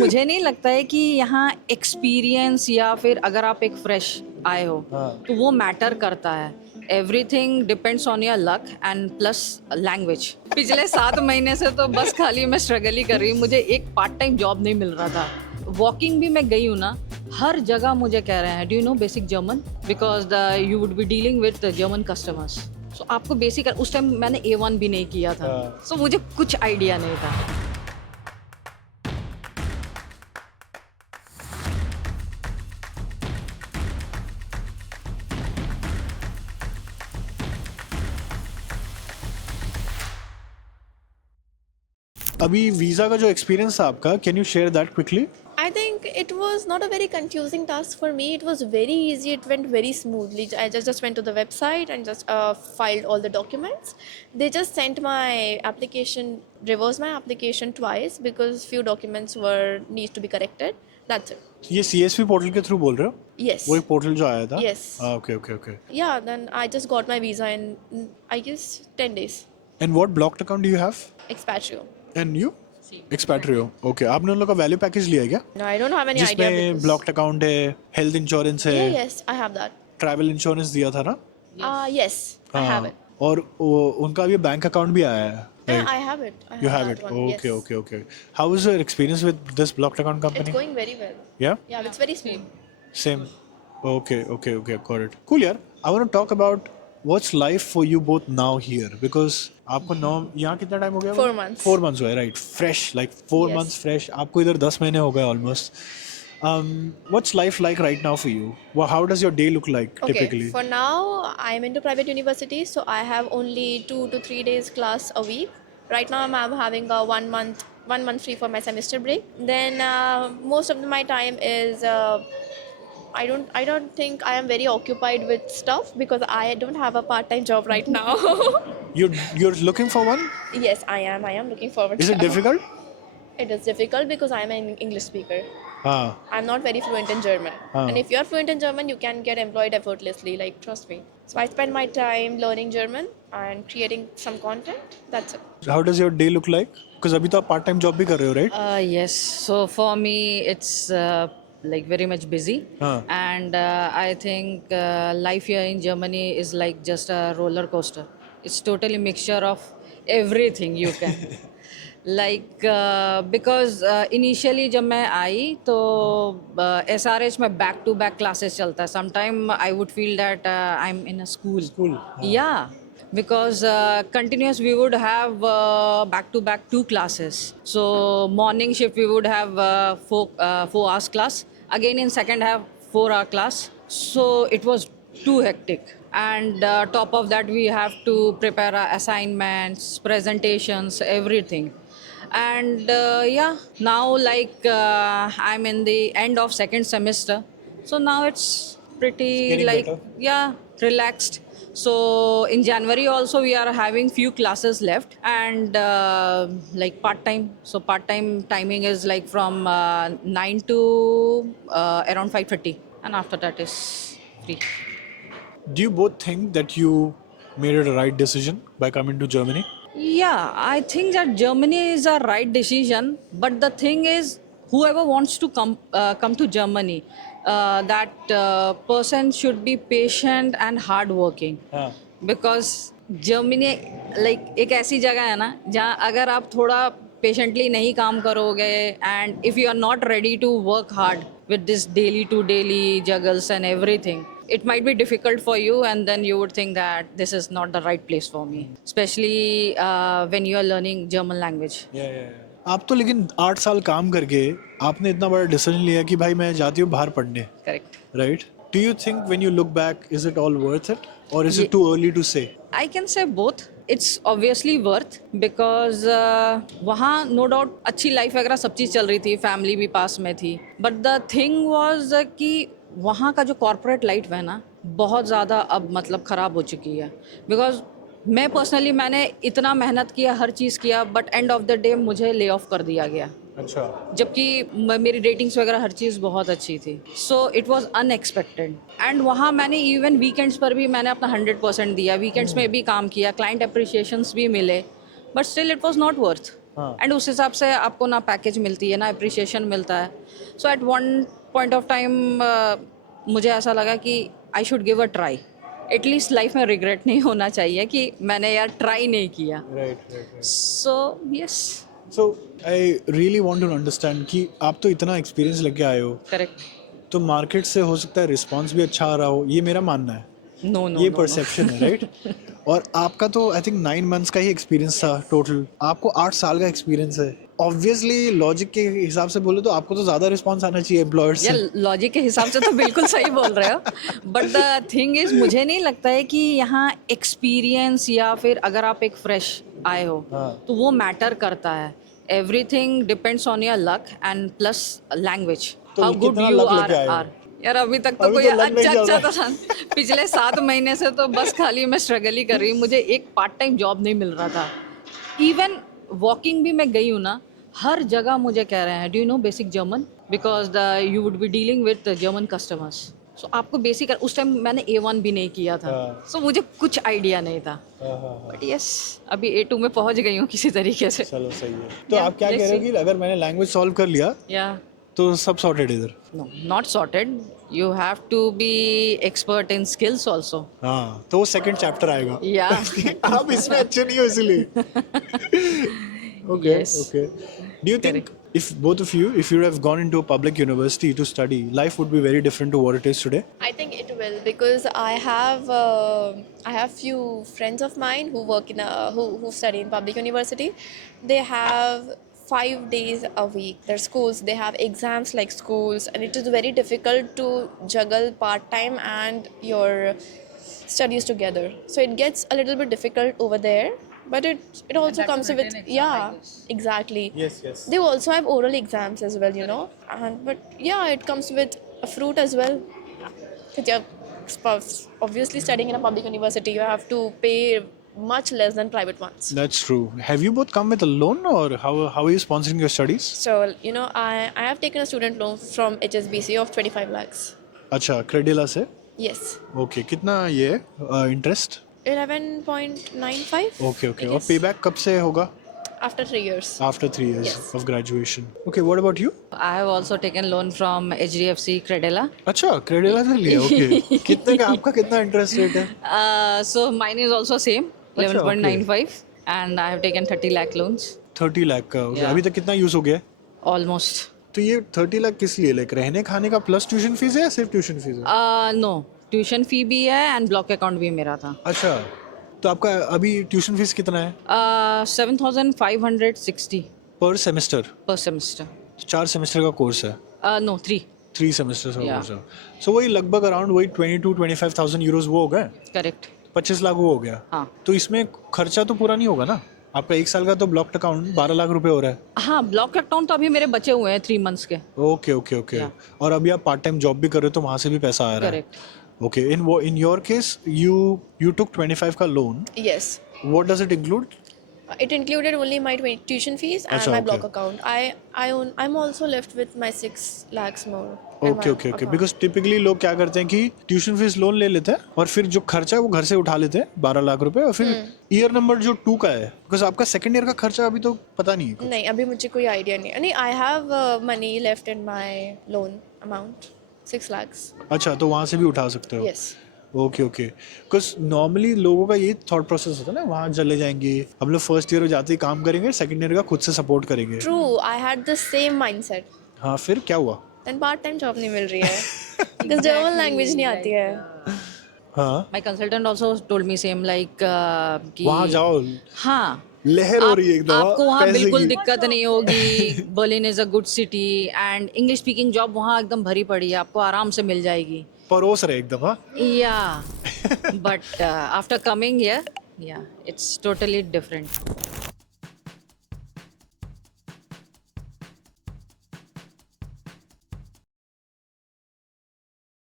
मुझे नहीं लगता है कि यहाँ एक्सपीरियंस या फिर अगर आप एक फ्रेश आए हो तो वो मैटर करता है. Everything depends on your luck and plus language. पिछले 7 महीने से तो बस खाली मैं स्ट्रगल ही कर रही हूँ. मुझे एक पार्ट टाइम जॉब नहीं मिल रहा था. वॉकिंग भी मैं गई हूँ ना, हर जगह मुझे कह रहे हैं do you know basic German because you would be dealing with German customers. So आपको बेसिक, उस टाइम मैंने A1 भी नहीं किया था. सो मुझे कुछ आइडिया नहीं था. अभी वीजा का जो एक्सपीरियंस था आपका, can you share that quickly? I think it was not a very confusing task for me. It was very easy. It went very smoothly. I just went to the website and just filed all the documents. They just sent my application, reversed my application twice because few documents were need to be corrected. That's it. ये CSV portal के थ्रू बोल रहे हो? Yes. वो एक पोर्टल जो आया था? Yes. Okay okay okay. Yeah. Then I just got my visa in I guess 10 days. And what blocked account do you have? Expatrio. And you? Expatrio. Okay, आपने उन लोग का वैल्यू पैकेज लिया है क्या? No, I don't have any idea. जिसमें because- blocked account है, health insurance है, Yes, I have that. Travel insurance दिया था ना? Yes, I have it. और उनका भी बैंक अकाउंट भी आया है. Yeah, I have it. I You have have that it. one. Okay, Yes. okay, okay. How was your experience with this blocked account company? It's going very well. Yeah? Yeah, it's very smooth. Same. Okay, okay, okay. Got it. Cool, yaar. I want to talk about what's life for you both now here because आपको यहाँ कितना टाइम हो गया? 4 months. 4 months हुआ है, right? Fresh, like 4 Yes. months fresh. आपको इधर 10 महीने हो गए almost. What's life like right now for you? How does your day look like Okay, typically? for now, I'm into private university, so I have only 2 to 3 days class a week. Right now, I'm having a 1 month free for my semester break. Then most of my time is I don't think I am very occupied with stuff because I don't have a part-time job right now. You're looking for one? Yes, I am. I am looking forward. Is to it difficult? It is difficult because I'm an English speaker. हाँ. I'm not very fluent in German. Ah. And if you're fluent in German, you can get employed effortlessly, like, trust me. So I spend my time learning German and creating some content. That's it. How does your day look like? Because अभी तो आप part time job भी कर रहे हो, right? Yes. So for me, it's like very much busy. And I think life here in Germany is like just a roller coaster. It's totally mixture of everything you can. Like because initially जब मैं आई तो SRH में back to back classes चलता है. Sometime I would feel that I'm in a school. Yeah. Because continuous we would have back to back 2 classes. So morning shift we would have 4 hours class. Again in second half 4-hour class. So it was too hectic. And top of that we have to prepare our assignments, presentations, everything. And yeah, now like I'm in the end of second semester. So now it's pretty getting like better. yeah, relaxed. So in January also we are having few classes left and like part time. So part time timing is like from 9 to around 5:30, and after that is free. Do you both think that you made it a right decision by coming to Germany? Yeah, I think that Germany is a right decision. But the thing is, whoever wants to come to Germany, that person should be patient and hardworking. Because Germany like एक ऐसी जगह है ना जहाँ अगर आप थोड़ा patiently नहीं काम करोगे and if you are not ready to work hard with this daily to daily juggles and everything, it might be difficult for you and then you would think that this is not the right place for me, especially when you are learning German language. आप तो लेकिन 8 साल काम करके आपने इतना बड़ा डिसीजन लिया कि भाई मैं जाती हूँ बाहर पढ़ने, Correct. right? Do you think when you look back, is it all worth it or is it too early to say? I can say both. It's obviously worth because वहाँ no doubt अच्छी लाइफ वगैरह सब चीज़ चल रही थी, फैमिली भी पास में थी. But the thing was कि वहाँ का जो कॉर्पोरेट लाइफ है ना बहुत ज़्यादा अब मतलब ख़राब हो चुकी है. Because मैं पर्सनली मैंने इतना मेहनत किया, हर चीज़ किया, but end of the day मुझे ले ऑफ कर दिया गया. अच्छा. जबकि मेरी रेटिंग्स वगैरह हर चीज़ बहुत अच्छी थी. So it was unexpected. And वहाँ मैंने इवन वीकेंड्स पर भी मैंने अपना 100% दिया, वीकेंड्स में भी काम किया, क्लाइंट अप्रिशिएशंस भी मिले, but still it was not worth. हाँ. एंड उस हिसाब से आपको ना पैकेज मिलती है ना अप्रिसिएशन मिलता है. So at one point of time मुझे ऐसा लगा कि I should give a try. At least life में रिग्रेट नहीं होना चाहिए कि मैंने यार ट्राई नहीं किया. Right. So yes. So I really want to understand कि आप तो इतना एक्सपीरियंस लेके आए हो, करेक्ट. तो मार्केट से हो सकता है रिस्पांस भी अच्छा आ रहा हो, ये मेरा मानना है. नो नो ये परसेप्शन है, राइट? और आपका तो आई थिंक 9 मंथ्स का ही एक्सपीरियंस था टोटल. आपको 8 साल का एक्सपीरियंस है. ऑब्वियसली लॉजिक के हिसाब से बोले तो आपको तो ज़्यादा रिस्पांस आना चाहिए एम्प्लॉयर्स या से. लॉजिक के हिसाब से तो बिल्कुल सही बोल रहे हो. बट द थिंग इज मुझे नहीं लगता है कि यहाँ एक्सपीरियंस या फिर अगर आप एक फ्रेश आए हो हाँ. तो वो मैटर करता है. Everything depends on your luck and plus language. तो हाउ गुड कितना यू luck लेके आए हो? आर. यार अभी तक तो अभी कोई तो luck नहीं अच्छा चल अच्छा रहा था. पिछले 7 महीने से तो बस खाली मैं स्ट्रगल ही कर रही हूँ. मुझे एक पार्ट टाइम जॉब नहीं मिल रहा था. इवन वॉकिंग भी मैं गई हूँ ना, हर जगह मुझे कह रहे हैं do you know basic German because you would be dealing with German customers. So आपको बेसिक उस टाइम मैंने A1 भी नहीं किया था. हाँ. सो मुझे कुछ आइडिया नहीं था. बट यस अभी A2 में पहुंच गई हूँ किसी तरीके से. चलो सही है. तो Yeah, आप क्या let's कह रहे हो कि अगर मैंने लैंग्वेज सॉल्व कर लिया या तो सब सॉर्टेड इधर? No not sorted. You have to be expert in skills also. हाँ, तो वो सेकंड चैप्टर आएगा. या आप इसमें अच्छे नहीं हो इसलिए. Okay, Yes. okay. Do you think if both of you, if you have gone into a public university to study, life would be very different to what it is today? I think it will because I have few friends of mine who work in who study in public university. They have 5 days a week. Their schools, they have exams like schools, and it is very difficult to juggle part time and your studies together. So it gets a little bit difficult over there. But it also comes with exactly. Yes. They also have oral exams as well, you know. But yeah, it comes with a fruit as well. 'Cause you're obviously studying in a public university, you have to pay much less than private ones. That's true. Have you both come with a loan or how are you sponsoring your studies? So, you know, I have taken a student loan from HSBC of 25 lakhs. अच्छा, क्रेडिला से. Yes. Okay, कितना ये है इंटरेस्ट? 11.95. Okay. और पेबैक कब से होगा? After 3 years. After 3 years Yes. of graduation. Okay, what about you? I have also taken loan from HDFC Credila. अच्छा, क्रेडिला से लिया. Okay. कितने का आपका कितना इंटरेस्ट रेट है? So mine is also same, अच्छा, 11.95, and I have taken 30 lakh loans 30 लाख का. Okay. Yeah. अभी तक कितना यूज हो गया है? almost. तो ये 30 लाख किस लिए? लाइक रहने खाने का प्लस ट्यूशन फीस है या सिर्फ ट्यूशन फीस है? No, ट्यूशन फी भी है एंड ब्लॉक अकाउंट भी मेरा था. अच्छा, तो आपका अभी ट्यूशन फीस कितना है 7,560 पर सेमेस्टर? per semester. 4 सेमेस्टर का कोर्स है. No, 3. 3 सेमेस्टर का Yeah. कोर्स है. सो वही लगभग अराउंड वही 22-25,000 यूरोज वो हो गए. Correct. 25 लाख वो हो गया. हाँ. तो इसमें खर्चा तो पूरा नहीं होगा ना? आपका 1 साल का तो ब्लॉक्ड अकाउंट 12 लाख रुपए हो रहा है. हाँ, ब्लॉक अकाउंट तो अभी मेरे बचे हुए हैं 3 months के. ओके. Yeah. और अभी आप पार्ट टाइम जॉब भी कर रहे हो तो वहाँ से भी पैसा आ रहा है. Correct. Okay. In your case you took 25 का loan. Yes. What does it include? It included only my tuition fees and Achha, my okay. block account. I'm also left with my 6 lakhs more. in my okay. account. Because typically लोग क्या करते हैं कि tuition fees loan ले लेते हैं और फिर जो खर्चा है वो घर से उठा लेते हैं 12 लाख रुपए और फिर ईयर नंबर जो 2 का है बिकॉज आपका सेकंड ईयर का खर्चा अभी तो पता नहीं है कुछ. नहीं अभी मुझे कोई आइडिया नहीं I have money left in my loan amount 6 lakhs. अच्छा, तो वहाँ से भी उठा सकते हो. Yes. ओके. बिकॉज नॉर्मली लोगों का ये थॉट प्रोसेस होता है ना, वहाँ चले जाएंगे हम लोग फर्स्ट ईयर में जाते ही काम करेंगे, सेकंड ईयर का खुद से सपोर्ट करेंगे. True, I had the same mindset. हाँ, फिर क्या हुआ? Then part time job नहीं मिल रही है because German language नहीं आती है. हाँ, My consultant also told me same like कि वहाँ जाओ, हाँ लहर हो रही है एकदम. आपको वहाँ पैसे बिल्कुल की. दिक्कत नहीं होगी. Berlin is a good city and English speaking job वहाँ एकदम भरी पड़ी है, आपको आराम से मिल जाएगी. परोस रहे एकदम. हाँ, Yeah, but after coming here, yeah, it's totally different.